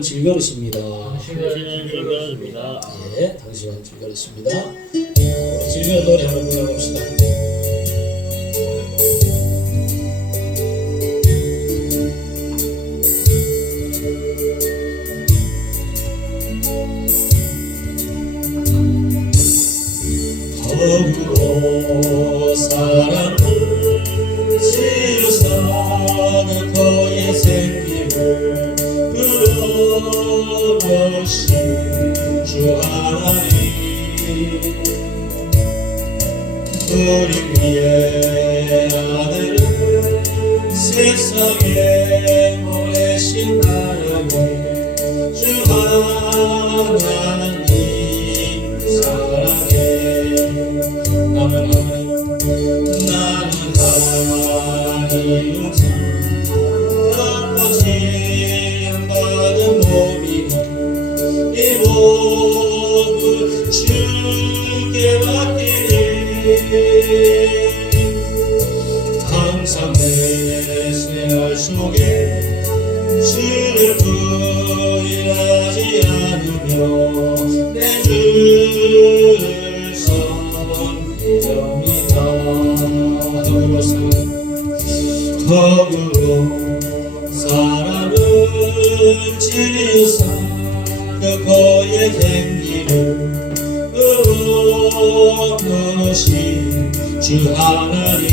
질그릇입니다. 당신은 질그릇입니다. 예, 당신은 질그릇입니다. 우리 질그릇 노래 한번 불러봅시다. 더불어 사랑을 지으사는 너의 생기를 그러신 주 하나님, 우리 위에 아들을 세상에 보내신 하나님, 주 하나님 사랑해. 나는 하나님 받은 몸이니 이 몸을 주께 맡기니 항상 내 생활 속에 주를 부인하지 않으며 내 주를 섬기렵니다. 더불어 사랑을 지으사 그 거의 행위를 얻으신 주 하나님,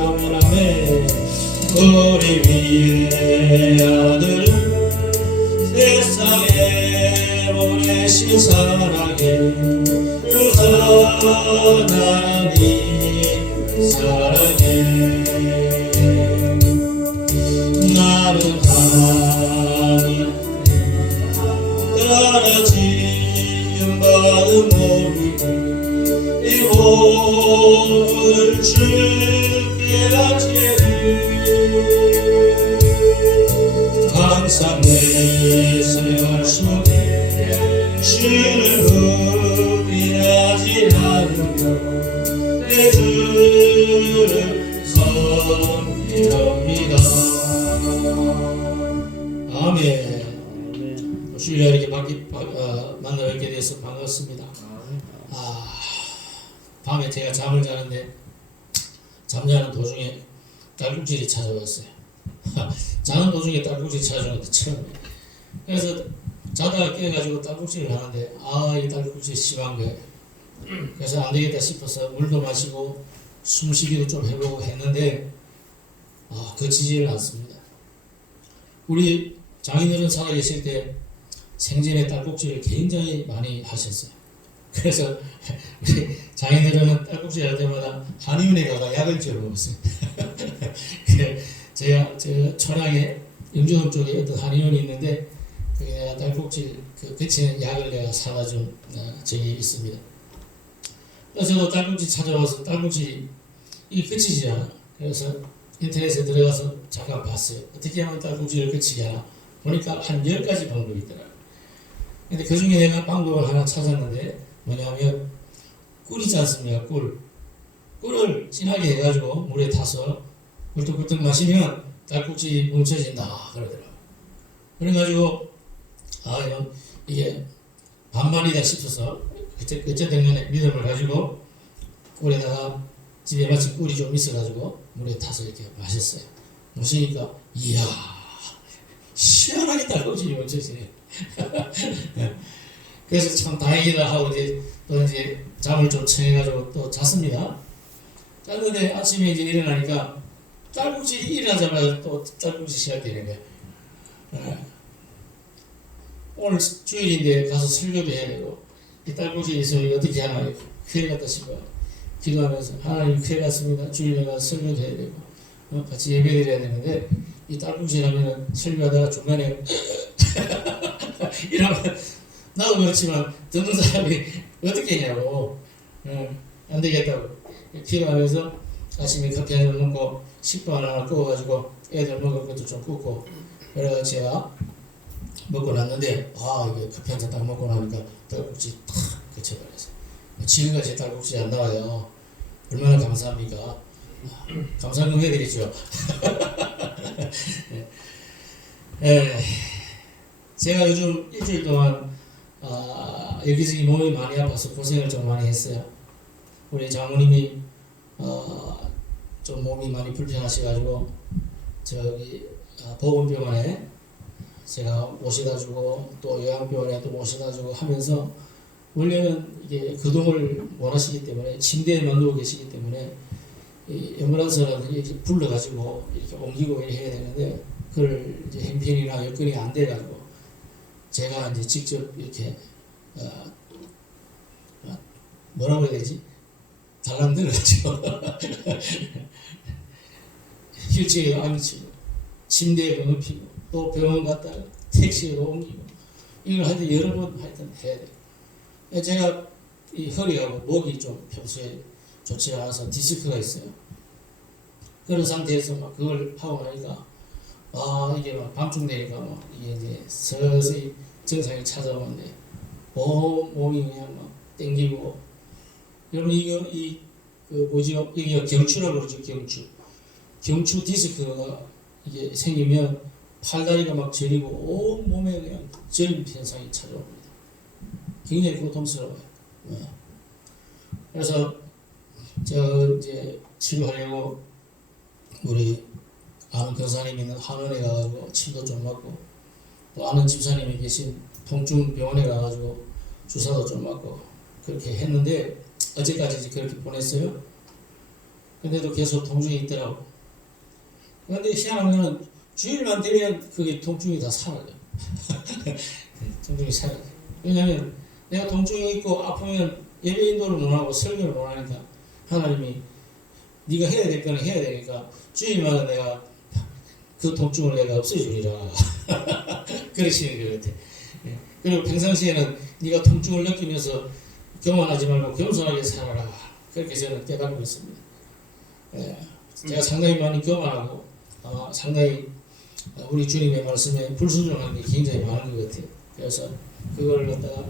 아멘 아멘. 우리 위에 아들을 세상에 보내신 사랑해 주 하나님 사랑해. 나는 하나님 따라 지음받은 몸이고 이 몸을 주께 바치리 항상 내 생활 속에 주를 부인하지 않으며 내 주를 섬기렵니다. 아멘. 주일에 이렇게 만나 뵙게 돼서 반갑습니다. 밤에 제가 잠을 자는데 잠자는 도중에 딸꾹질이 찾아왔어요. 자는 도중에 딸꾹질이 찾아오는 것도 처음이에요. 그래서 자다가 깨가지고 딸꾹질을 하는데 이 딸꾹질이 심한 거예요. 그래서 안 되겠다 싶어서 물도 마시고 숨쉬기도 좀 해보고 했는데 거치지를 않습니다. 우리 장인어른 살아계실 때 생전에 딸꾹질을 굉장히 많이 하셨어요. 그래서 우리 장인어른은 딸꾹질 할 때마다 한의원에 가서 약을 지어 먹었어요. 제가 천양에 영주동 쪽에 어떤 한의원이 있는데 거기 내가 딸꾹질 그치는 약을 내가 사다 준 적이 있습니다. 저도 딸꾹질 찾아와서 딸꾹질이 그치지 않아. 그래서 인터넷에 들어가서 잠깐 봤어요. 어떻게 하면 딸꾹질을 그치게 하나 보니까 한 10가지 방법이 있더라고요. 근데 그 중에 내가 방법을 하나 찾았는데 뭐냐면 꿀이지 않습니까? 꿀을 진하게 해가지고 물에 타서 꿀떡꿀떡 마시면 딸꾹질이 멈춰진다 그러더라고요. 그래가지고 이게 반말이다 싶어서 어쨌든 믿음을 가지고 꿀에다가 집에 마침 꿀이 좀 있어가지고 물에 타서 이렇게 마셨어요. 마시니까 이야 시원하게 딸꾹질이 멈춰지네. 그래서 참 다행이다 하고 또 잠을 좀 청해가지고 또 잤습니다. 잤는데 아침에 일어나니까 딸꾹질이 일어나자마자 또 딸꾹질이 시작되는 거예요. 오늘 주일인데 가서 설교도 해야 되고 이 딸꾹질이 있으면 어떻게 하나 큰일 났다 싶어요. 기도하면서 하나님 큰일 났습니다. 주일에 가서 설교도 해야 되고 같이 예배드려야 되는데 이 딸꾹질 하면은 설교하다가 중간에 이러면 나도 그렇지만 듣는 사람이 어떻게 했냐고 안 되겠다고 기도하면서 아침에 커피 한 잔 먹고 식도 하나 구워가지고 애들 먹을 것도 좀 굽고 그래서 제가 먹고 났는데 이게 커피 한 잔 딱 먹고 나니까 딸꾹질 탁 그쳐버렸어요. 지금까지 딸꾹질이 안 나와요. 얼마나 감사합니까? 감사금 해드리죠. 제가 요즘 일주일 동안 여기저기 몸이 많이 아파서 고생을 좀 많이 했어요. 우리 장모님이 좀 몸이 많이 불편하셔가지고 저기 보건병원에 제가 모시다 주고 또 요양병원에도 모시다 주고 하면서 원래는 이게 거동을 원하시기 때문에 침대에만 누워 계시기 때문에 이 앰뷸런스라든지 이렇게 불러가지고 이렇게 옮기고 이렇게 해야 되는데 그걸 이제 행편이나 여건이 안 돼가지고 제가 이제 직접 이렇게 뭐라고 해야 되지? 달랑들어가지고 휠체어에 앉히고 침대에 눕히고 또 병원 갔다가 택시로 옮기고 이걸 하여튼 여러 번 하여튼 해야 돼요. 제가 이 허리하고 목이 좀 평소에 좋지 않아서 디스크가 있어요. 그런 상태에서 막 그걸 하고 나니까 이게 막 밤중 되니까 막 이게 이제 서서히 정상이 찾아오는데 몸이 그냥 막 땡기고 여러분 이거 그 뭐지요? 이게 경추라고 그러죠. 경추 디스크가 이게 생기면 팔다리가 막 저리고 온 몸에 그냥 저림 현상이 찾아옵니다. 굉장히 고통스러워요. 그래서 제가 이제 치료하려고 우리 아는 교사님 있는 한원에 가가지고 침도 좀 맞고 또 아는 집사님이 계신 통중병원에 가가지고 주사도 좀 맞고 그렇게 했는데 어제까지 이제 그렇게 보냈어요. 근데도 계속 통증이 있더라고. 그런데 희한한 거는 주일만 되면 그게 통증이 다 사라져. 통증이 사라져. 왜냐면 내가 통증이 있고 아프면 예배 인도를 못하고 설교를 못하니까 하나님이 네가 해야 될 거는 해야 되니까 주일마다 내가 그 통증을 내가 없애주리라. 그러시는 것 같아. 그리고 평상시에는 네가 통증을 느끼면서 교만하지 말고 겸손하게 살아라. 그렇게 저는 깨닫고 있습니다. 제가 상당히 많이 교만하고 상당히 우리 주님의 말씀에 불순종하는 게 굉장히 많은 것 같아요. 그래서 그걸 갖다가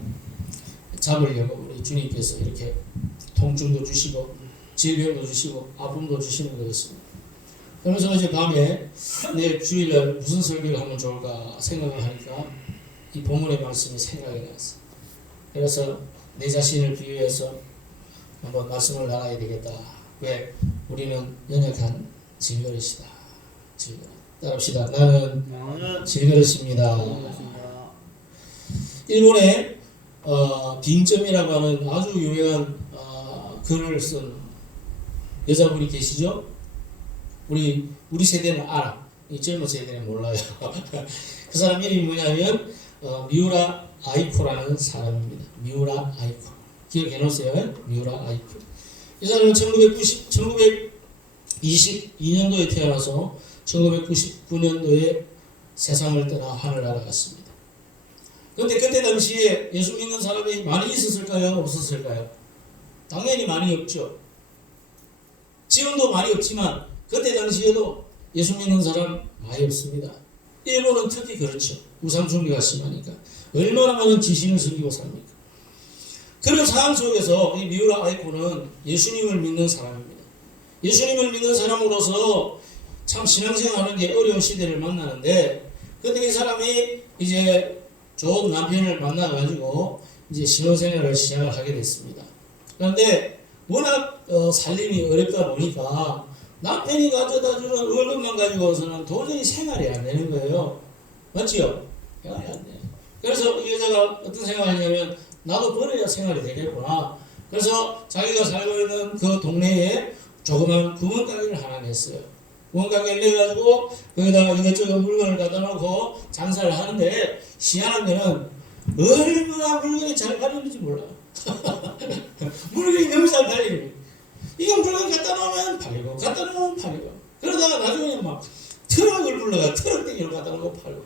잡으려고 우리 주님께서 이렇게 통증도 주시고 질병도 주시고 아픔도 주시는 거였습니다. 그러면서 어제 밤에 내일 주일날 무슨 설교를 하면 좋을까 생각을 하니까 이 본문의 말씀이 생각이 났어요. 그래서 내 자신을 비유해서 한번 말씀을 나눠야 되겠다. 왜? 우리는 연약한 질그릇이다. 질그릇. 따라합시다. 나는 질그릇입니다. 일본에 빙점이라고 하는 아주 유명한 글을 쓴 여자분이 계시죠? 우리 세대는 알아. 이 젊은 세대는 몰라요. 그 사람 이름이 뭐냐면 미우라 아이코라는 사람입니다. 미우라 아이코. 기억해 놓으세요. 미우라 아이코. 이 사람은 1922년도에 태어나서 1999년도에 세상을 떠나 하늘 날아갔습니다. 그런데 그때 당시에 예수 믿는 사람이 많이 있었을까요? 없었을까요? 당연히 많이 없죠. 지금도 많이 없지만 그때 당시에도 예수 믿는 사람 많이 없습니다. 일본은 특히 그렇죠. 우상숭배가 심하니까. 얼마나 많은 지신을 섬기고 삽니까? 그런 상황 속에서 이 미우라 아이코는 예수님을 믿는 사람입니다. 예수님을 믿는 사람으로서 참 신앙생활하는 게 어려운 시대를 만나는데 그때 이 사람이 이제 좋은 남편을 만나가지고 이제 신혼생활을 시작을 하게 됐습니다. 그런데 워낙 살림이 어렵다 보니까 남편이 가져다주는 월급만 가지고서는 도저히 생활이 안 되는 거예요. 맞지요? 생활이 안 돼요. 그래서 이 여자가 어떤 생각을 하냐면 나도 벌어야 생활이 되겠구나. 그래서 자기가 살고 있는 그 동네에 조그만 구멍가게를 하나 냈어요. 구멍가게를 내가지고 거기다가 이것저것 물건을 갖다 놓고 장사를 하는데 희한한 거는 얼마나 물건이 잘 팔리는지 몰라요. 물건이 너무 잘 팔리는 거예요. 이거 물건 갖다 놓으면 팔리고 갖다 놓으면 팔리고 그러다가 나중에 막 트럭을 불러가 트럭대기를 갖다 놓고 팔고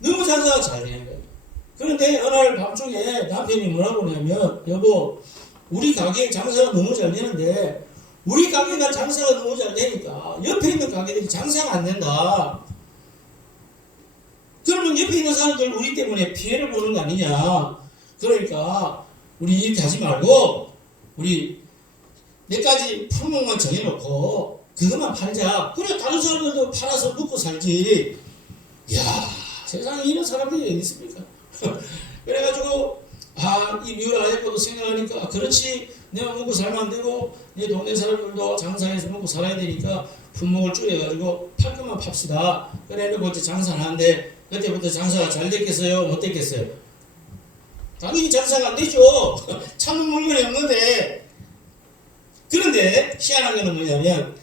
너무 장사가 잘 되는 거예요. 그런데 어느 날 밤중에 남편이 뭐라고 하냐면 여보 우리 가게 장사가 너무 잘 되는데 우리 가게가 장사가 너무 잘 되니까 옆에 있는 가게들이 장사가 안 된다. 그러면 옆에 있는 사람들 우리 때문에 피해를 보는 거 아니냐. 그러니까 우리 이렇게 하지 말고 우리 몇 가지 품목만 정해놓고 그것만 팔자. 그래 다른 사람들도 팔아서 먹고 살지. 이야 세상에 이런 사람들이 어디 있습니까? 그래가지고 이 미울 아이고도 생각하니까 그렇지, 내가 먹고 살면 안 되고 내 동네 사람들도 장사해서 먹고 살아야 되니까 품목을 줄여가지고 팔 것만 팝시다. 그래놓고 이제 장사를 하는데 그때부터 장사가 잘 됐겠어요? 못 됐겠어요? 당연히 장사가 안 되죠. 참는 물건이 없는데. 그런데 희한한 거는 뭐냐면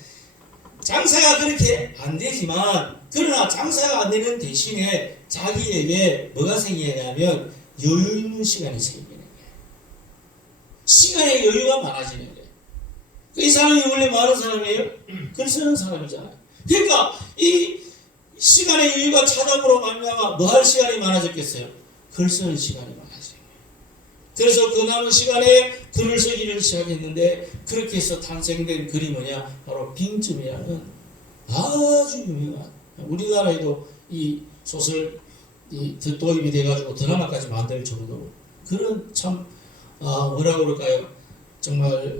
장사가 그렇게 안 되지만, 그러나 장사가 안 되는 대신에 자기에게 뭐가 생기냐면 여유 있는 시간이 생기는 거예요. 시간에 여유가 많아지는 거예요. 이 사람이 원래 많은 사람이에요? 글 쓰는 사람이잖아요. 그러니까 이 시간의 여유가 찾아보러 말미암아 뭐 할 시간이 많아졌겠어요? 글 쓰는 시간이 많아져요. 그래서 그 남은 시간에 글을 쓰기를 시작했는데, 그렇게 해서 탄생된 글이 뭐냐? 바로 빙점이라는 아주 유명한, 우리나라에도 이 소설 도입이 돼가지고 드라마까지 만들 정도로 그런 참 뭐라고 그럴까요? 정말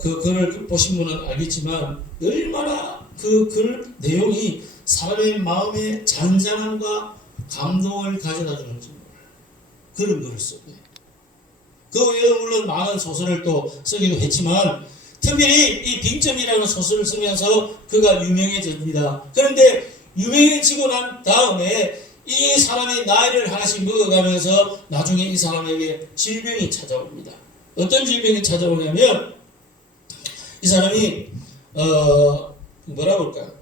그 글을 보신 분은 알겠지만 얼마나 그 글 내용이 사람의 마음에 잔잔함과 감동을 가져다 주는지 그런 글을 쓰고, 그 외에 물론 많은 소설을 또 쓰기도 했지만 특별히 이 빙점이라는 소설을 쓰면서 그가 유명해집니다. 그런데 유명해지고 난 다음에 이 사람이 나이를 하나씩 먹어가면서 나중에 이 사람에게 질병이 찾아옵니다. 어떤 질병이 찾아오냐면 이 사람이 뭐라고 할까요?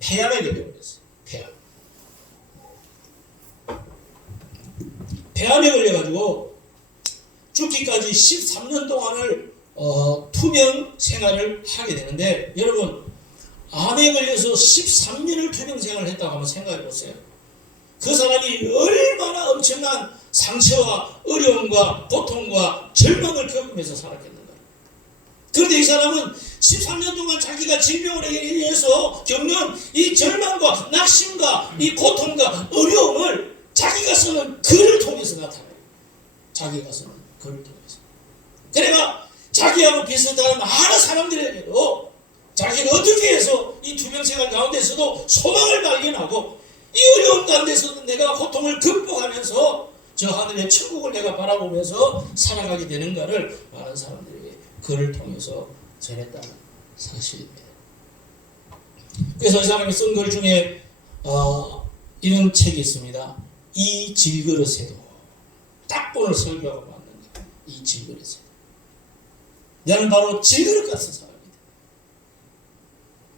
폐암에 걸려버렸어요. 폐암에 걸려가지고 죽기까지 13년 동안을 투병 생활을 하게 되는데, 여러분 암에 걸려서 13년을 투병 생활을 했다고 한번 생각해 보세요. 그 사람이 얼마나 엄청난 상처와 어려움과 고통과 절망을 겪으면서 살았겠는가. 그런데 이 사람은 13년 동안 자기가 질병을 인해서 겪는 이 절망과 낙심과 이 고통과 어려움을 자기가 쓰는 글을 통해서 나타나요. 자기가 쓰는 글을 통해서. 그래가 자기하고 비슷한 많은 사람들에게도 자기가 어떻게 해서 이 투병생활 가운데서도 소망을 발견하고 이 어려운 가운데서도 내가 고통을 극복하면서 저 하늘의 천국을 내가 바라보면서 살아가게 되는가를 많은 사람들에게 글을 통해서 전했다는 사실입니다. 그래서 이 사람이 쓴 글 중에 이런 책이 있습니다. 이 질그릇에도. 딱 오늘 설교하고 맞는 거예요. 이 질그릇에도. 나는 바로 질그릇 같은 사람이다.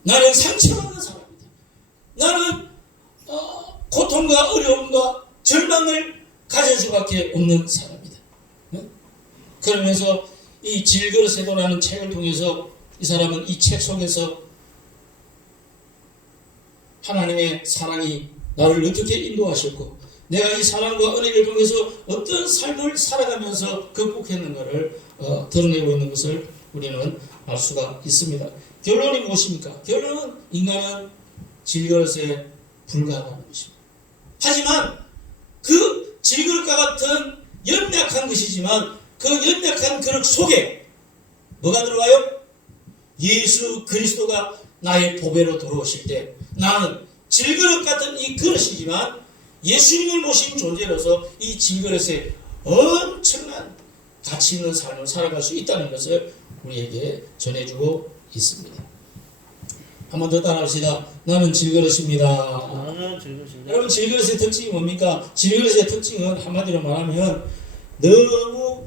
나는 상처받는 사람이다. 나는 고통과 어려움과 절망을 가질 수밖에 없는 사람이다. 그러면서 이 질그릇에도라는 책을 통해서 이 사람은 이 책 속에서 하나님의 사랑이 나를 어떻게 인도하셨고 내가 이 사랑과 은혜를 통해서 어떤 삶을 살아가면서 극복했는가를 드러내고 있는 것을 우리는 알 수가 있습니다. 결론이 무엇입니까? 결론은 인간은 질그릇에 불과하다는 것입니다. 하지만 그 질그릇과 같은 연약한 것이지만 그 연약한 그릇 속에 뭐가 들어가요? 예수 그리스도가 나의 보배로 들어오실 때 나는 질그릇 같은 이 그릇이지만 예수님을 모신 존재로서 이 질그릇에 엄청난 가치 있는 삶을 살아갈 수 있다는 것을 우리에게 전해주고 있습니다. 한 번 더 따라합시다. 나는 질그릇입니다. 나는 질그릇입니다. 여러분 질그릇의 특징이 뭡니까? 질그릇의 특징은 한마디로 말하면 너무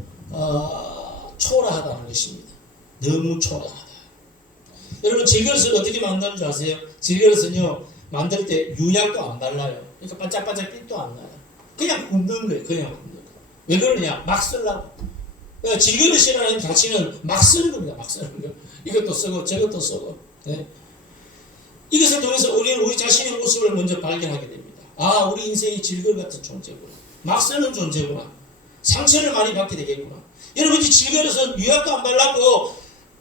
초라하다는 것입니다. 너무 초라하다. 여러분 질그릇을 어떻게 만드는 줄 아세요? 질그릇은요 만들 때 유약도 안 발라요. 그러니까 반짝반짝 빛도 안 나요. 그냥 굽는 거예요. 그냥 굽는 거. 왜 그러냐? 막 쓰려고. 그러니까 질그릇이라는 가치는 막 쓰는 겁니다. 막 쓰는 거. 이것도 쓰고 저것도 쓰고. 네. 이것을 통해서 우리는 우리 자신의 모습을 먼저 발견하게 됩니다. 아, 우리 인생이 질그릇 같은 존재구나. 막 쓰는 존재구나. 상처를 많이 받게 되겠구나. 여러분 이 질그릇은 유약도 안 발라고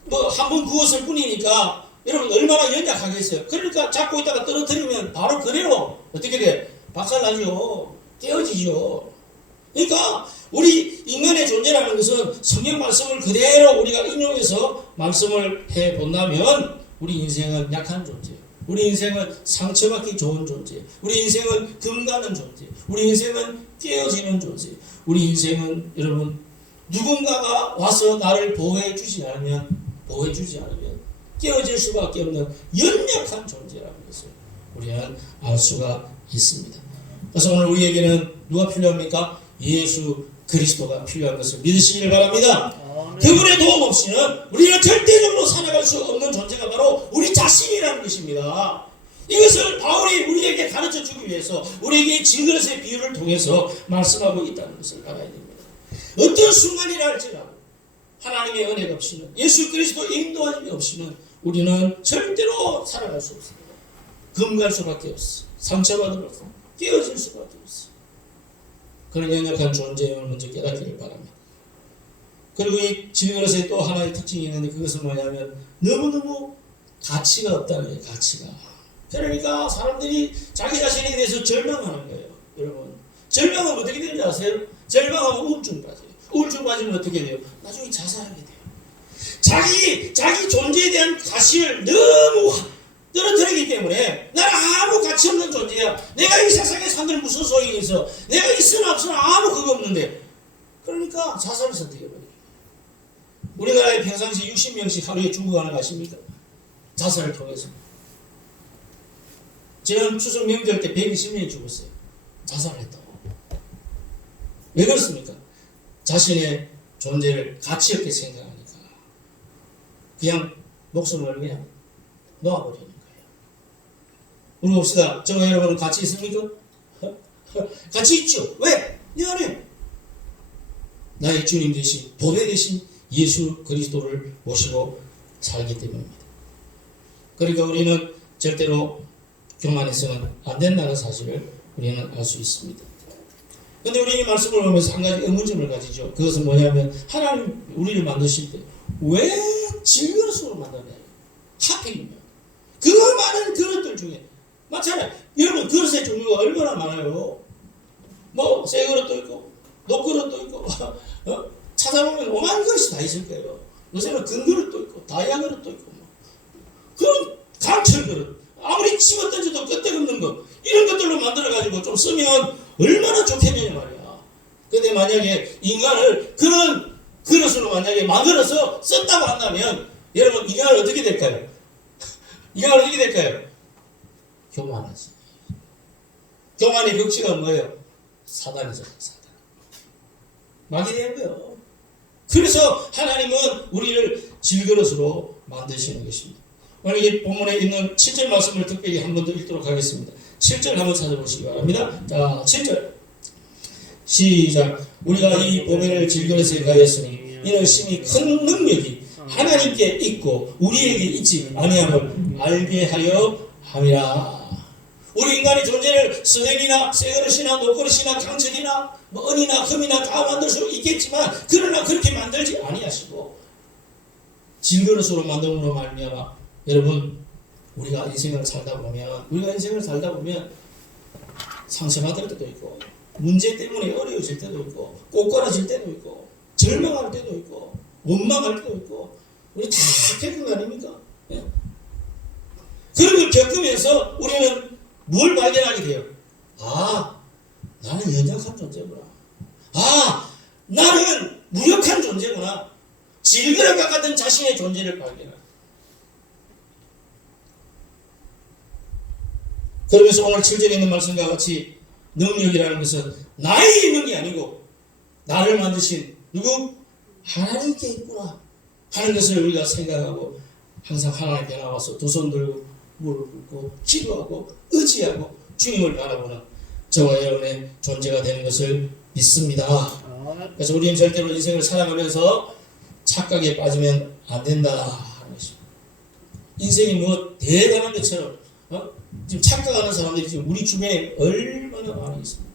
뭐 한 번 구웠을 뿐이니까 여러분 얼마나 연약하겠어요. 그러니까 잡고 있다가 떨어뜨리면 바로 그대로 어떻게 돼? 박살나죠. 깨어지죠. 그러니까 우리 인간의 존재라는 것은 성경 말씀을 그대로 우리가 인용해서 말씀을 해본다면 우리 인생은 약한 존재예요. 우리 인생은 상처받기 좋은 존재. 우리 인생은 금가는 존재. 우리 인생은 깨어지는 존재. 우리 인생은 여러분 누군가가 와서 나를 보호해 주지 않으면 깨어질 수밖에 없는 연약한 존재라는 것을 우리는 알 수가 있습니다. 그래서 오늘 우리에게는 누가 필요합니까? 예수 그리스도가 필요한 것을 믿으시길 바랍니다. 그분의 도움 없이는 우리는 절대적으로 살아갈 수 없는 존재가 바로 우리 자신이라는 것입니다. 이것을 바울이 우리에게 가르쳐 주기 위해서 우리에게 질그릇의 비유를 통해서 말씀하고 있다는 것을 알아야 됩니다. 어떤 순간이라 할지라도 하나님의 은혜가 없이는 예수 그리스도의 인도하심이 없이는 우리는 절대로 살아갈 수 없습니다. 금갈 수밖에 없어. 상처받을 없어. 깨어질 수밖에 없어. 그런 연약한 존재임을 먼저 깨닫기를 바랍니다. 그리고 이 질그릇에 또 하나의 특징이 있는데 그것은 뭐냐면 너무너무 가치가 없다는 거예요. 가치가. 그러니까 사람들이 자기 자신에 대해서 절망하는 거예요. 여러분 절망하면 어떻게 되는지 아세요? 절망하면 우울증 빠져요. 우울증 빠지면 어떻게 돼요? 나중에 자살하게 돼요. 자기 존재에 대한 가치를 너무 떨어뜨리기 때문에 나는 아무 가치 없는 존재야. 내가 이 세상에 산들 무슨 소용이 있어. 내가 있으나 없으나 아무 그거 없는데. 그러니까 자살을 선택해버려요. 우리나라에 평상시 60명씩 하루에 죽어가는 거 아십니까? 자살을 통해서. 지난 추석 명절 때 120명이 죽었어요. 자살을 했다고. 왜 그렇습니까? 자신의 존재를 가치 없게 생각하니까 그냥 목숨을 그냥 놓아버리는 거예요. 물어봅시다. 저와 여러분은 가치 있습니까? 가치 있죠. 왜? 내 안에 나의 주님 되신 보배 되신 예수 그리스도를 모시고 살기 때문입니다. 그러니까 우리는 절대로 교만해서는 안 된다는 사실을 우리는 알 수 있습니다. 그런데 우리 이 말씀을 보면서 한 가지 의문점을 가지죠. 그것은 뭐냐면 하나님 우리를 만드실 때 왜 질그릇으로 만드나요? 하필이면 그 많은 그릇들 중에 맞잖아요. 여러분 그릇의 종류가 얼마나 많아요. 뭐 새 그릇도 있고 녹그릇도 있고 찾아보면 오만 그릇이 다 있을 거예요. 요새는 금그릇도 있고 다이아 그릇도 있고 그런 강철 그릇 아무리 집어 던져도 끄떡없는 거 이런 것들로 만들어 가지고 좀 쓰면 얼마나 좋겠느냐 말이야. 근데 만약에 인간을 그런 그릇으로 만약에 만들어서 썼다고 한다면 여러분 인간은 어떻게 될까요? 인간은 어떻게 될까요? 교만하지. 교만의 벽지가 뭐예요? 사단이죠. 사단. 막이 되는 거예요. 그래서 하나님은 우리를 질그릇으로 만드시는 것입니다. 오늘 이 본문에 있는 7절 말씀을 특별히 한 번 더 읽도록 하겠습니다. 7절 한번 찾아보시기 바랍니다. 자, 7절 시작. 우리가 이 보배를 질그릇에 가졌으니 이는 심히 큰 능력이 하나님께 있고 우리에게 있지 아니함을 알게 하려 함이라. 우리 인간의 존재를 스댕이나 새그릇이나 녹그릇이나 강철이나 뭐 은이나 금이나 다 만들 수 있겠지만 그러나 그렇게 만들지 아니하시고 질그릇으로 만듦으로 말미암아 여러분 우리가 인생을 살다 보면 상처받을 때도 있고 문제 때문에 어려워질 때도 있고 꼬꾸라질 때도 있고 절망할 때도 있고 원망할 때도 있고 우리 다 겪은 거 아닙니까? 예? 그런 걸 겪으면서 우리는 뭘 발견하게 돼요? 아, 나는 연약한 존재구나. 아, 나는 무력한 존재구나. 질그릇과 같은 자신의 존재를 발견합니다. 그러면서 오늘 7절에 있는 말씀과 같이 능력이라는 것은 나의 능력이 아니고 나를 만드신 누구? 하나님께 있구나 하는 것을 우리가 생각하고 항상 하나님께 나와서 두 손 들고 무릎 꿇고 기도하고 의지하고 주님을 바라보는 저와 여러분의 존재가 되는 것을 믿습니다. 그래서 우리는 절대로 인생을 살아가면서 착각에 빠지면 안 된다 하는 것입니다. 인생이 뭐 대단한 것처럼 지금 착각하는 사람들이 지금 우리 주변에 얼마나 많이 있습니다.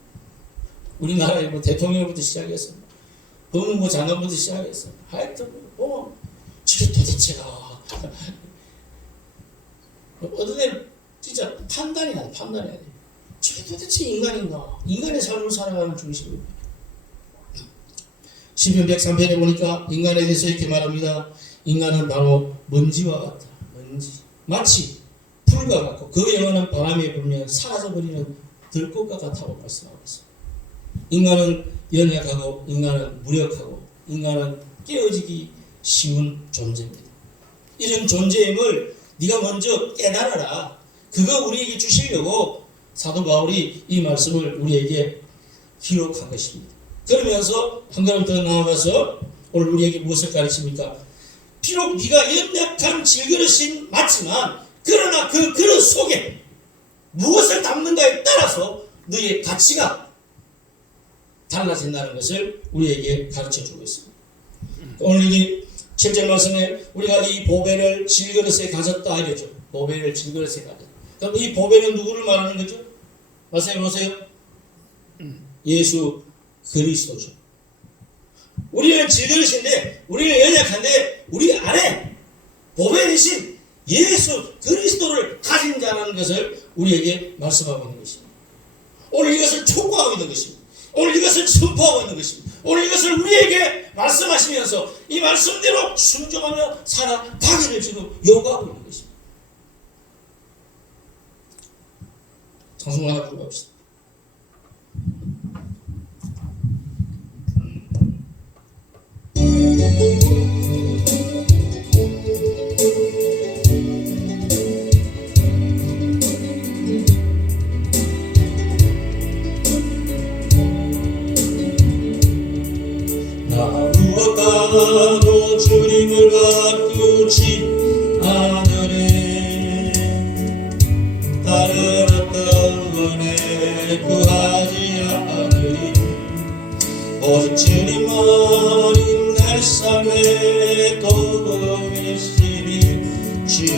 우리나라에 뭐 대통령부터 시작해서 법무부 장관부터 시작해서 하여튼 뭐 저게 도대체가 어떤 애는 진짜 판단이 안 돼. 저게 도대체 인간인가? 인간의 삶을 살아가는 중심입니다. 시편 103편에 보니까 인간에 대해서 이렇게 말합니다. 인간은 바로 먼지와 같다. 먼지. 마치 불과 같고 그 영혼은 바람에 불면 사라져버리는 들꽃과 같다고 말씀하고 있습니다. 인간은 연약하고 인간은 무력하고 인간은 깨어지기 쉬운 존재입니다. 이런 존재임을 네가 먼저 깨달아라. 그거 우리에게 주시려고 사도 바울이 이 말씀을 우리에게 기록한 것입니다. 그러면서 한 걸음 더 나아가서 오늘 우리에게 무엇을 가르칩니까? 비록 네가 연약한 질그릇이 맞지만 그러나 그 그릇 속에 무엇을 담는가에 따라서 너의 가치가 달라진다는 것을 우리에게 가르쳐주고 있습니다. 오늘 이 7절 말씀에 우리가 이 보배를 질그릇에 가졌다 이랬죠. 보배를 질그릇에 가졌다. 그럼 이 보배는 누구를 말하는 거죠? 말씀해 보세요. 예수 그리스도죠. 우리는 질그릇인데 우리는 연약한데 우리 안에 보배 대신 예수 그리스도를 가진 자라는 것을 우리에게 말씀하고 있는 것입니다. 오늘 이것을 촉구하고 있는 것입니다. 오늘 이것을 선포하고 있는 것입니다. 오늘 이것을 우리에게 말씀하시면서 이 말씀대로 순종하며 살아가기를 지금 요구하고 있는 것입니다. 찬송 하나 부르고 합시다. 나도 주님을 바꾸지 않으리. 다른 어떤 은혜 구하지 않으리. 오직 주님만이 내 삶의 도움이시니 주의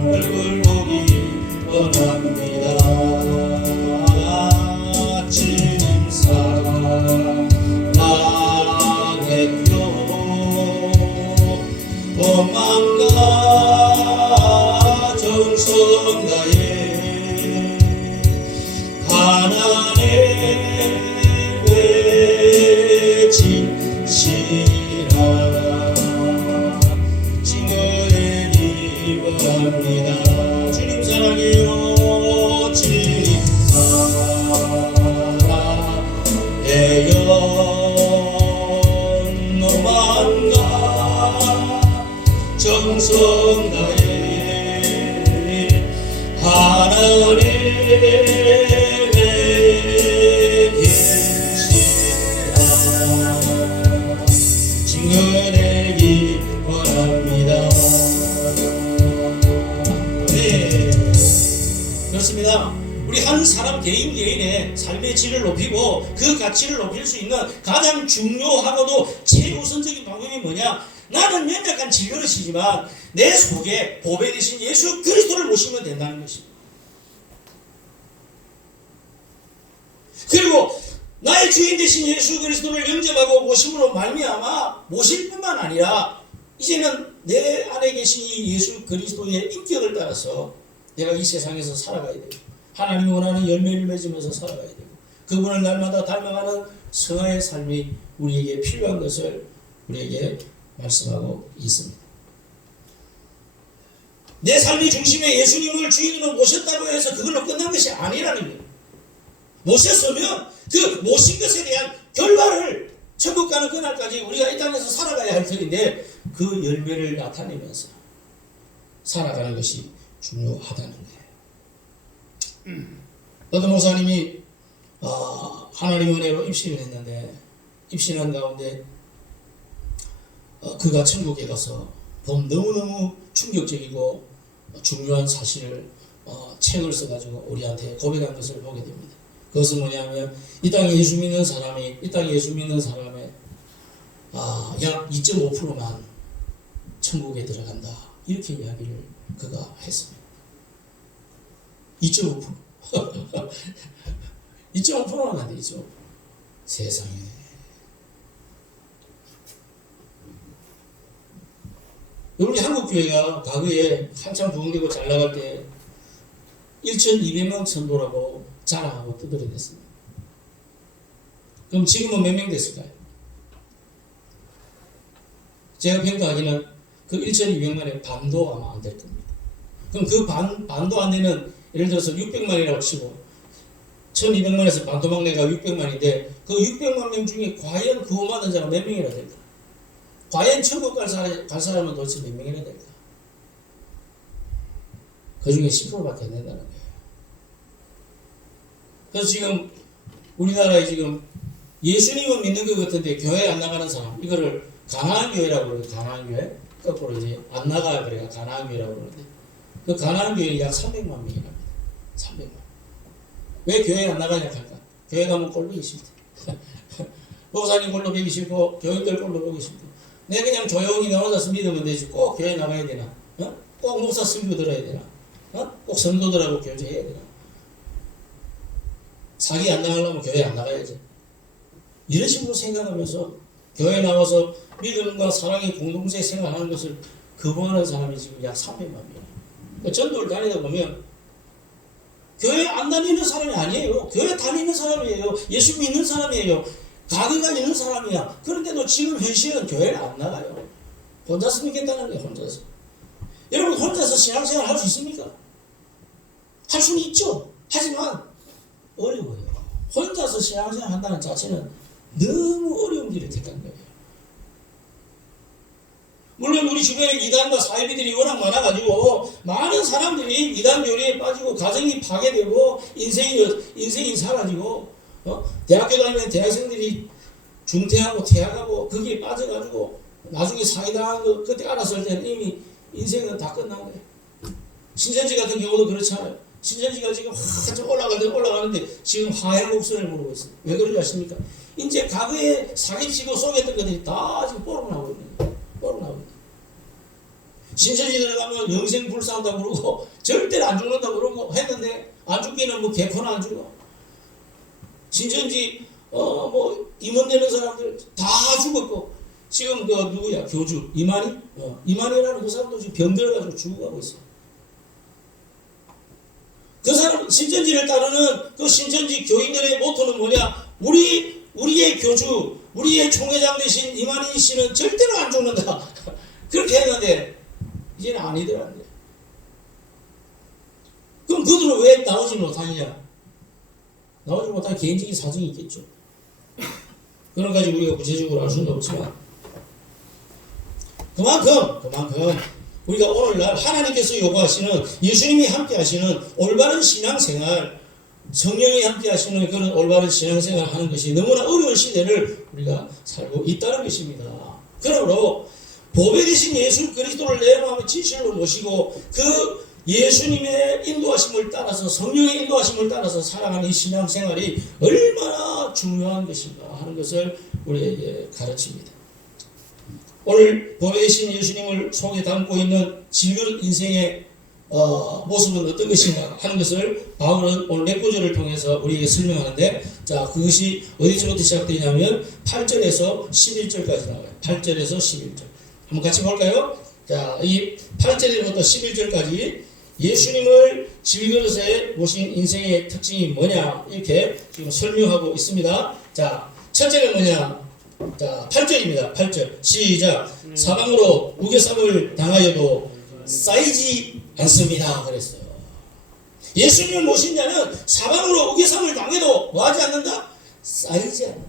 얼굴 보기 원합니다. 주님 사랑했고 오만과 정성 다해 하나님의 진실한 친구의 기원합니다. 주님 사랑해요. 주님 사랑해요. 오만과 정성 다해 하나님의 계시라 증언하기 원합니다. 네, 그렇습니다. 우리 한 사람 개인의 삶의 질을 높이고 그 가치를 높일 수 있는 가장 중요하고도 최우선적인 방법이 뭐냐? 나는 연약한 질그릇이지만 내 속에 보배 되신 예수 그리스도를 모시면 된다는 것입니다. 그리고 나의 주인 되신 예수 그리스도를 영접하고 모심으로 말미암아 모실 뿐만 아니라 이제는 내 안에 계신 이 예수 그리스도의 인격을 따라서 내가 이 세상에서 살아가야 되고 하나님이 원하는 열매를 맺으면서 살아가야 되고 그분을 날마다 닮아가는 성화의 삶이 우리에게 필요한 것을 우리에게 말씀하고 있습니다. 내 삶의 중심에 예수님을 주인으로 모셨다고 해서 그걸로 끝난 것이 아니라는 거예요. 모셨으면 그 모신 것에 대한 결과를 천국 가는 그날까지 우리가 이 땅에서 살아가야 할 터인데 그 열매를 나타내면서 살아가는 것이 중요하다는 거예요. 어떤 목사님이 하나님 은혜로 입신을 했는데 입신한 가운데 그가 천국에 가서 본 너무너무 충격적이고 중요한 사실을 책을 써가지고 우리한테 고백한 것을 보게 됩니다. 그것은 뭐냐면 이 땅에 예수 믿는 사람의 약 2.5%만 천국에 들어간다 이렇게 이야기를 그가 했습니다. 2.5% 2.5%만 안 돼. 2.5% 세상에. 우리 한국교회가 과거에 한참 부흥되고 잘 나갈 때 1,200명 전도라고 자랑하고 두드려댔습니다. 그럼 지금은 몇 명 됐을까요? 제가 평가하기는 그 1,200만의 반도 아마 안 될 겁니다. 그럼 그 반도 안 되는, 예를 들어서 600만이라고 치고 1200만에서 반도막내가 600만인데 그 600만 명 중에 과연 구원받은 자가 몇 명이나 될까? 과연 천국 갈 사람은 도대체 몇 명이나 될까? 그 중에 10%밖에 안 된다는 거예요. 그래서 지금 우리나라에 지금 예수님은 믿는 것 같은데 교회 안 나가는 사람, 이거를 가나안 교회라고 그래요. 가나안 교회. 거꾸로 이제 안 나가 그래가 가나안 교회라고 그러는데 그 가나안 교회는 약 300만 명이랍니다. 300만. 왜 교회 안 나가냐 할까? 교회 가면 꼴 보기 싫대. 목사님 꼴로 보기 싫고 교인들 꼴로 보기 싫고 내가 그냥 조용히 나 혼자서 믿으면 되지 꼭 교회 나가야 되나? 꼭 목사 설교 들어야 되나? 꼭 성도들하고 교제해야 되나? 사기 안 나가려면 교회 안 나가야지. 이런 식으로 생각하면서 교회 나와서 믿음과 사랑의 공동체 생활하는 것을 거부하는 사람이 지금 약 300만 명. 전도를 다니다 보면 교회 안 다니는 사람이 아니에요. 교회 다니는 사람이에요. 예수 믿는 사람이에요. 가게가 있는 사람이야. 그런데도 지금 현실은 교회를 안 나가요. 혼자서 믿겠다는 거예요. 혼자서. 여러분 혼자서 신앙생활 할 수 있습니까? 할 수는 있죠. 하지만 어려워요. 혼자서 신앙생활 한다는 자체는 너무 어려운 길을 택한 거예요. 물론 우리 주변에 이단과 사이비들이 워낙 많아가지고 많은 사람들이 이단 교리에 빠지고 가정이 파괴되고 인생이 사라지고 대학교 다니는 대학생들이 중퇴하고 퇴학하고 거기에 빠져가지고 나중에 사기당한 거 그때 알았을 때는 이미 인생은 다 끝난 거예요. 신천지 같은 경우도 그렇잖아요. 신천지가 지금 한참 올라가는데 지금 하향곡선을 보고 있어요. 왜 그런지 아십니까? 이제 과거에 사기치고 속였던 것들이 다 지금 뽀록 나오고 있는 거예요. 뽀록 나오고 있는 거예요. 신천지 들어가면 영생 불사한다고 그러고 절대로 안 죽는다고 그러고 했는데 안 죽기는 뭐 개코나 안 죽어. 신천지 뭐 임원되는 사람들 다 죽었고 지금 그 누구야 교주 이만희라는 그 사람도 지금 병 들어가지고 죽어가고 있어. 그 사람 신천지를 따르는 그 신천지 교인들의 모토는 뭐냐? 우리의 교주, 우리의 총회장 되신 이만희 씨는 절대로 안 죽는다. 그렇게 했는데 이제는 아니더라는데. 그럼 그들은 왜 나오지 못하느냐? 나오지 못한 개인적인 사정이 있겠죠. 그런 가지 우리가 구체적으로 알 수는 없지만 그만큼 우리가 오늘날 하나님께서 요구하시는 예수님이 함께 하시는 올바른 신앙생활, 성령이 함께 하시는 그런 올바른 신앙생활을 하는 것이 너무나 어려운 시대를 우리가 살고 있다는 것입니다. 그러므로 보배 되신 예수 그리스도를 내 마음의 진실로 모시고 그 예수님의 인도하심을 따라서 성령의 인도하심을 따라서 살아가는 이 신앙생활이 얼마나 중요한 것인가 하는 것을 우리에게 가르칩니다. 오늘 보배 되신 예수님을 속에 담고 있는 질그릇 인생의 모습은 어떤 것인가 하는 것을 바울은 오늘 4구절을 통해서 우리에게 설명하는데 자 그것이 어디서부터 시작되냐면 8절에서 11절까지 나와요. 8절에서 11절 한번 같이 볼까요? 자, 이 8절부터 11절까지 예수님을 질그릇에 모신 인생의 특징이 뭐냐 이렇게 지금 설명하고 있습니다. 자, 첫째는 뭐냐? 자, 8절입니다. 8절 시작. 사방으로 우겨쌈을 당하여도 쌓이지 않습니다. 그랬어요. 예수님을 모신 자는 사방으로 우겨쌈을 당해도 뭐하지 않는다? 쌓이지 않는다.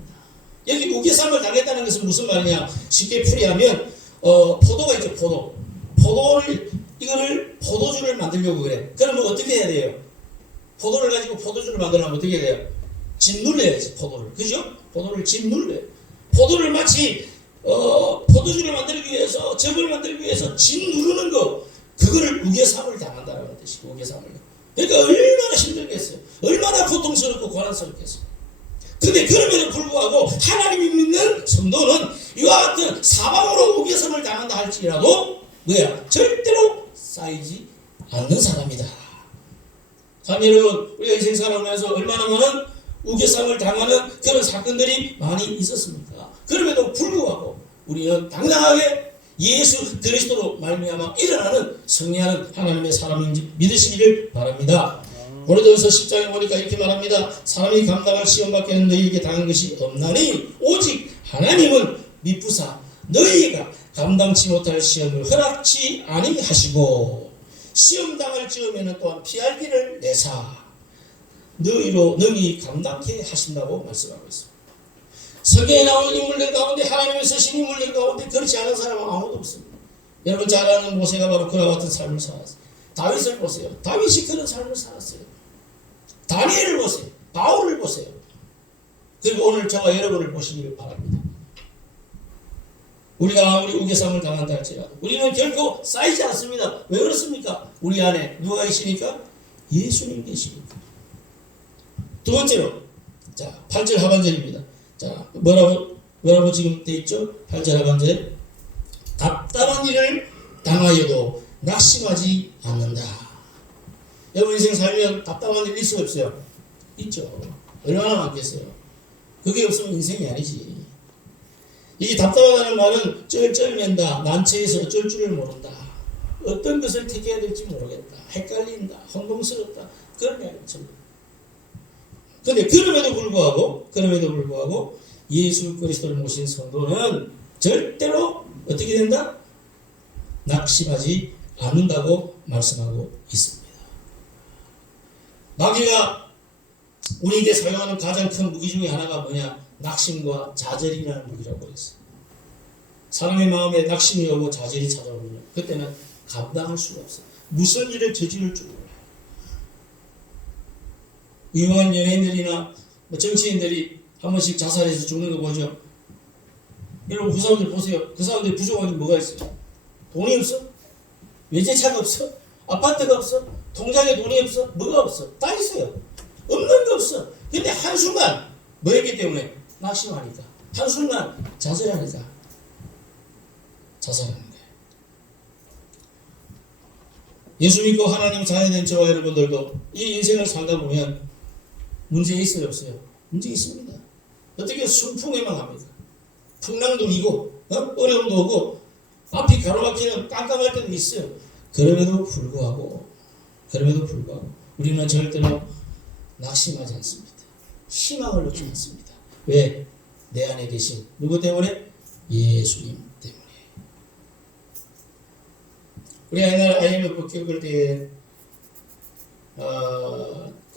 여기 우겨쌈을 당했다는 것은 무슨 말이냐? 쉽게 풀이하면 포도가 있죠. 포도를 이거를 포도주를 만들려고 그래. 그러면 어떻게 해야 돼요? 포도를 가지고 포도주를 만들려면 어떻게 해야 돼요? 짓눌러야지 포도를. 그죠? 포도를 짓눌러요. 포도를 마치 포도주를 만들기 위해서 즙을 만들기 위해서 짓누르는 거 그거를 우겨쌈을 당한다는 뜻이 우겨쌈을. 그러니까 얼마나 힘들겠어요. 얼마나 고통스럽고 고난스럽겠어요. 근데 그럼에도 불구하고 하나님이 믿는 성도는 이와 같은 사방으로 우겨쌈을 당한다 할지라도 뭐야? 절대로 쌓이지 않는 사람이다. 참 여러분 우리가 인생 살아가면서 얼마나 많은 우겨쌈을 당하는 그런 사건들이 많이 있었습니까? 그럼에도 불구하고 우리는 당당하게 예수 그리스도로 말미암아 일어나는 승리하는 하나님의 사람인지 믿으시기를 바랍니다. 고린도전서 10장에 보니까 이렇게 말합니다. 사람이 감당할 시험밖에는 너희에게 당한 것이 없나니 오직 하나님은 미쁘사 너희가 감당치 못할 시험을 허락치 아니하시고 시험 당할 즈음에는 또한 피할 길을 내사 너희로 능히 감당케 하신다고 말씀하고 있습니다. 성경에 나오는 인물들 가운데 하나님의 쓰신 인물들 가운데 그렇지 않은 사람은 아무도 없습니다. 여러분 잘 아는 모세가 바로 그와 같은 삶을 살았어요. 다윗을 보세요. 다윗이 그런 삶을 살았어요. 다니엘을 보세요. 바울을 보세요. 그리고 오늘 저와 여러분을 보시기를 바랍니다. 우리가 아무리 우겨쌈을 당한다 할지라도 우리는 결코 쌓이지 않습니다. 왜 그렇습니까? 우리 안에 누가 계시니까? 예수님 계시니까. 두 번째로, 자, 8절 하반절입니다. 자, 뭐라고 지금 돼 있죠? 8절 하반절에 답답한 일을 당하여도 낙심하지 않는다. 여러분 인생 살면 답답한 일 있어요, 없어요? 있죠. 얼마나 많겠어요? 그게 없으면 인생이 아니지. 이 답답하다는 말은 쩔쩔맨다, 난처해서 어쩔 줄을 모른다, 어떤 것을 택해야 될지 모르겠다, 헷갈린다, 혼동스럽다, 그런 이야기죠. 그런데 그럼에도 불구하고 예수 그리스도를 모신 성도는 절대로 어떻게 된다? 낙심하지 않는다고 말씀하고 있습니다. 마귀가 우리에게 사용하는 가장 큰 무기 중에 하나가 뭐냐? 낙심과 좌절이라는 무기라고 했어요. 사람의 마음에 낙심이 오고 좌절이 찾아오면 그때는 감당할 수가 없어요. 무슨 일을 저지를 줄 몰라요. 유명한 연예인들이나 정치인들이 한 번씩 자살해서 죽는 거 보죠. 여러분 그 사람들 보세요. 그 사람들이 부족한 게 뭐가 있어요? 돈이 없어? 외제차가 없어? 아파트가 없어? 통장에 돈이 없어? 뭐가 없어? 다 있어요. 없는 거 없어. 근데 한순간 뭐였기 때문에? 낙심하니까. 한순간 좌절하니까 자살하는 거예요. 예수 믿고 하나님 자녀된 저와 여러분들도 이 인생을 살다 보면 문제 있어요, 없어요? 문제 있습니다. 어떻게 순풍에만 합니까? 풍랑도 이고 어려움도 오고 앞이 가로막히는 깜깜할 때도 있어요. 그럼에도 불구하고 우리는 절대로 낙심하지 않습니다. 희망을 놓지 않습니다. 왜? 내 안에 계신 누구 때문에? 예수님 때문에. 우리가 옛날 IMF 겪을 때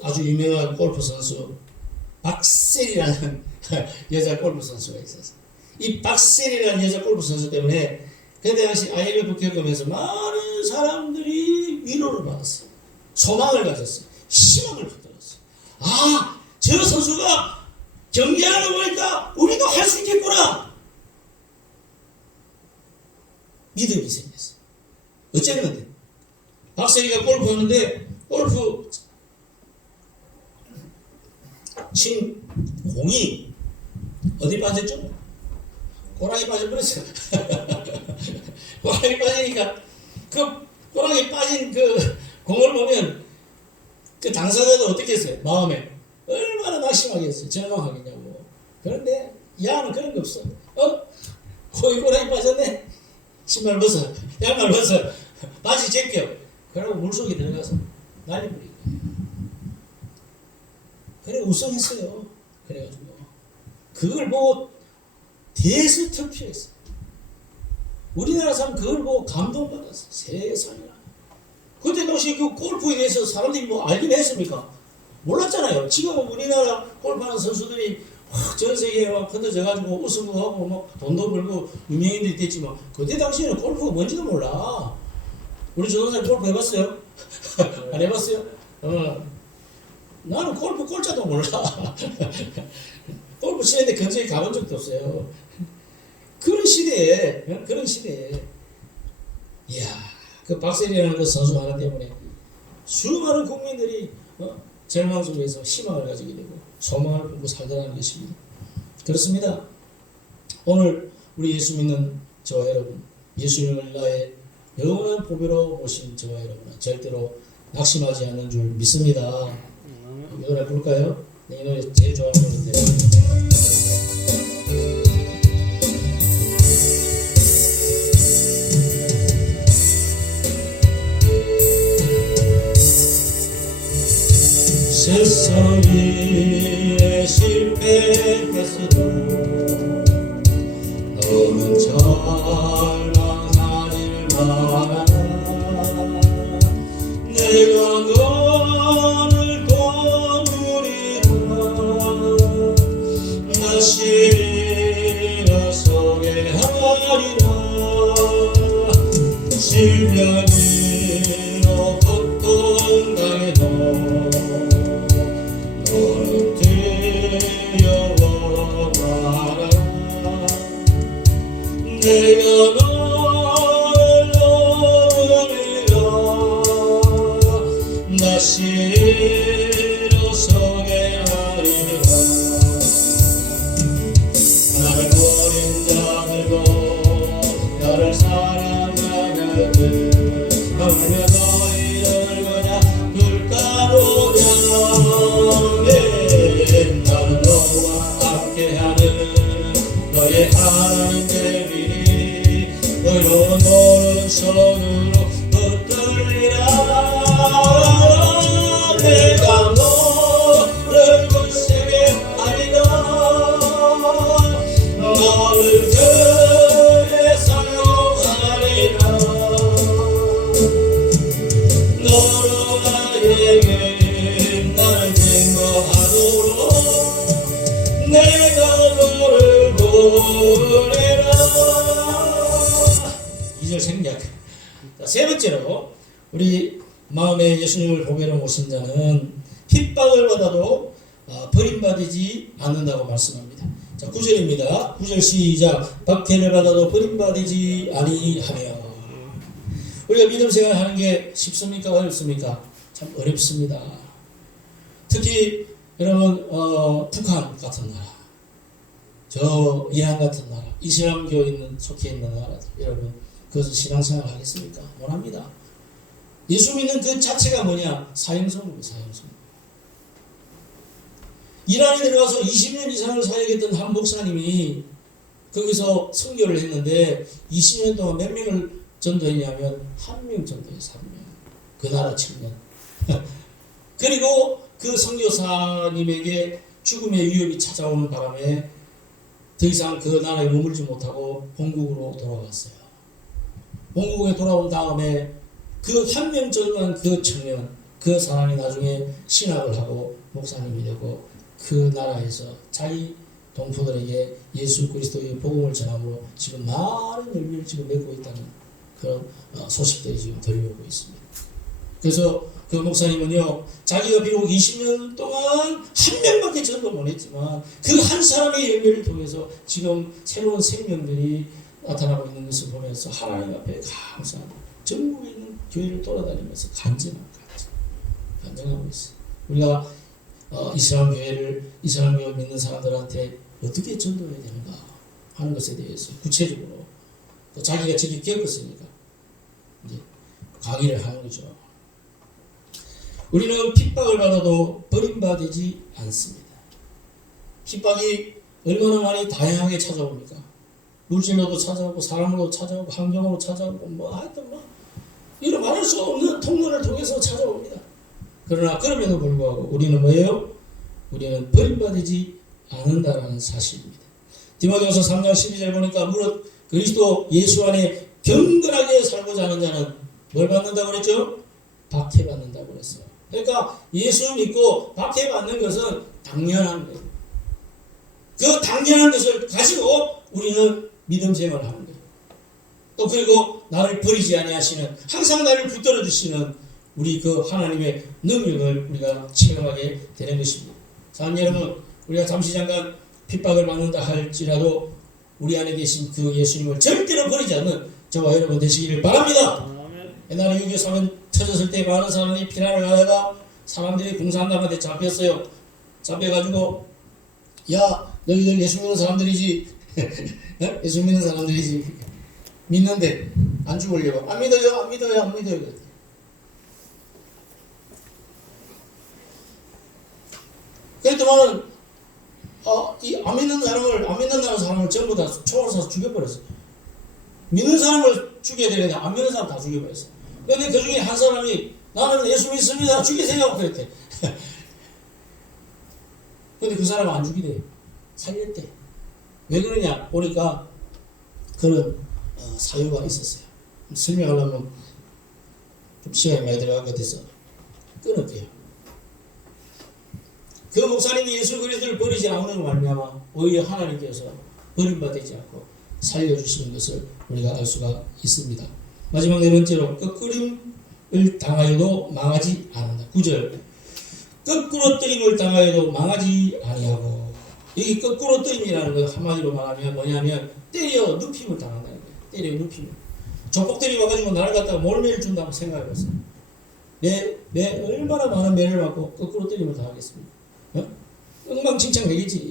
아주 유명한 골프 선수 박셀이라는 여자 골프 선수가 있었어요. 이 박셀이라는 여자 골프 선수 때문에 그때 당시 IMF 겪으면서 많은 사람들이 위로를 받았어요. 소망을 가졌어요. 희망을 붙들었어요. 아, 저 선수가 경기하는 거 보니까 우리도 할 수 있겠구나. 믿음이 생겼어요. 어쩌는데 박셀이가 골프 하는데 골프 친 공이 어디 빠졌죠? 고랑이 빠져버렸어요. 고랑이 빠지니까 그 고랑이 빠진 그 공을 보면 그 당사자도 어떻게 했어요? 마음에 얼마나 낙심하겠어요? 절망하겠냐고. 그런데 야는 그런 게 없어. 거기 고랑이 빠졌네. 신발 벗어, 양말 벗어, 바지 제껴. 그러고 물속에 들어가서 날려버리고. 그래 우승했어요. 그래가지고 그걸 보고 대수특필했어요. 우리나라 사람 그걸 보고 감동받았어. 세상에나. 그때 당시 그 골프에 대해서 사람들이 뭐 알긴 했습니까? 몰랐잖아요. 지금은 우리나라 골프하는 선수들이 전 세계에 막 건너져가지고 우승도 하고 뭐 돈도 벌고 유명인들이 됐지만 그때 당시에는 골프가 뭔지도 몰라. 우리 조동생 골프 해봤어요? 안 해봤어요? 나는 골프 골자도 몰라. 골프 치는데 근처에 가본 적도 없어요. 그런 시대에 이야, 그 박셀이라는 그 선수 하나 때문에 수많은 국민들이 절망 속에서 희망을 가지게 되고 소망을 품고 살다라는 것입니다. 그렇습니다. 오늘 우리 예수 믿는 저와 여러분, 예수님을 나의 영원한 보배로 모신 저와 여러분은 절대로 낙심하지 않는 줄 믿습니다. 이 노래 부를까요? 네, 이 노래 제일 좋아하는 노래인데. 세상 위에 실패했어도 너는 절망하지 마라. 내가 너를 거두리라 다시 일어서게 하리라 질병으로 고통당해도 너는 두려워마라 내가 너를 노리라 다시 일어서게 하리라 나를 버린 자들도 나를 사랑하거든 하며 너희를 그냥 둘까보냐 나는 너와 함께하는 너의 하나님 되리니 너희로 오른손으로 붙들리라 내가 너를 굳세게 하리라 너를 그의 사용하리라 너로 나에게 나를 증거하도록 내가 너를 보내라 2절 생략. 자, 세 번째로 우리 마음에 예수님을 보배로 모신 자는 핍박을 받아도 버림받지 않는다고 말씀합니다. 자, 9절입니다. 9절 시작. 박해를 받아도 버림받지 아니하며. 우리가 믿음 생활하는 게 쉽습니까? 어렵습니까? 참 어렵습니다. 특히 여러분 북한 같은 나라, 저 이란 같은 나라, 이슬람교에 있는 속해 있는 나라들, 여러분 그것은 신앙생활 하겠습니까? 못합니다. 예수 믿는 그 자체가 뭐냐? 사형선고입니다. 사형선고. 이란에 들어가서 20년 이상을 사역했던 한 목사님이 거기서 선교를 했는데 20년 동안 몇 명을 전도했냐면 1명 전도했어요. 1명. 그 나라 청년. 그리고 그 선교사님에게 죽음의 위협이 찾아오는 바람에 더 이상 그 나라에 머물지 못하고 본국으로 돌아갔어요. 본국에 돌아온 다음에 그 1명 전도한 그 청년, 그 사람이 나중에 신학을 하고 목사님이 되고 그 나라에서 자기 동포들에게 예수 그리스도의 복음을 전함으로 지금 많은 열매를 지금 맺고 있다는 그런 소식들이 지금 들려오고 있습니다. 그래서 그 목사님은요, 자기가 비록 20년 동안 한 명밖에 전도 못 했지만 그 한 사람의 열매를 통해서 지금 새로운 생명들이 나타나고 있는 것을 보면서 하나님 앞에 감사하고 전국에 있는 교회를 돌아다니면서 간증하고 있어요. 우리가 이슬람 교회를 믿는 사람들한테 어떻게 전도해야 되는가 하는 것에 대해서 구체적으로 또 자기가 직접 겪었으니까 이제 강의를 하는 거죠. 우리는 핍박을 받아도 버림받지 않습니다. 핍박이 얼마나 많이 다양하게 찾아옵니까? 물질로도 찾아오고 사람으로 찾아오고 환경으로 찾아오고 하여튼 이런 말할 수 없는 통로를 통해서 찾아옵니다. 그러나 그럼에도 불구하고 우리는 뭐예요? 우리는 버림받지 않는다라는 사실입니다. 디모데후서 3장 12절 보니까 무릇 그리스도 예수 안에 경건하게 살고자 하는 자는 뭘 받는다고 그랬죠? 박해받는다고 그랬어요. 그러니까 예수 믿고 박해받는 것은 당연한 거예요. 그 당연한 것을 가지고 우리는 믿음 생활을 하는 거예요. 또 그리고 나를 버리지 아니하시는, 항상 나를 붙들어 주시는 우리 그 하나님의 능력을 우리가 체험하게 되는 것입니다. 사랑하는 여러분, 우리가 잠시 잠깐 핍박을 받는다 할지라도 우리 안에 계신 그 예수님을 절대로 버리지 않는 저와 여러분 되시기를 바랍니다. 옛날에 6.25 사건 터졌을 때 많은 사람들이 피난을 가다가 사람들이 공산당한테 잡혔어요. 잡혀가지고 야 너희들 예수 믿는 사람들이지 예수 믿는 사람들이지 믿는데 안 죽으려고 안 믿어요 안 믿어요 안 믿어요. 그랬더니 이 안 믿는다는 사람을 전부 다 총을 쏴서 죽여버렸어요. 믿는 사람을 죽여야 되는데 안 믿는 사람 다 죽여버렸어요. 그런데 그 중에 한 사람이 나는 예수 믿습니다 죽이세요 그랬대. 근데 그 사람은 안 죽이대. 살렸대. 왜 그러냐 보니까 그런 사유가 있었어요. 설명하려면 좀 시간이 많이 들어갈 것 같아서 끊었대요. 그 목사님이 예수 그리스도를 버리지 않는 말미암아 오히려 하나님께서 버림받지 않고 살려주시는 것을 우리가 알 수가 있습니다. 마지막 네 번째로 거꾸림을 당하여도 망하지 않는다. 9절 거꾸로 뜨림을 당하여도 망하지 아니하고 여기 거꾸로 뜨림이라는 건 한마디로 말하면 뭐냐면 때려 눕힘을 당한다는 거예요. 때려 눕힘을. 조폭들이 와가지고 나를 갖다가 몰매를 준다고 생각해봤어요. 내 얼마나 많은 매를 받고 거꾸로 때림을 당하겠습니까? 엉망진창 되겠지.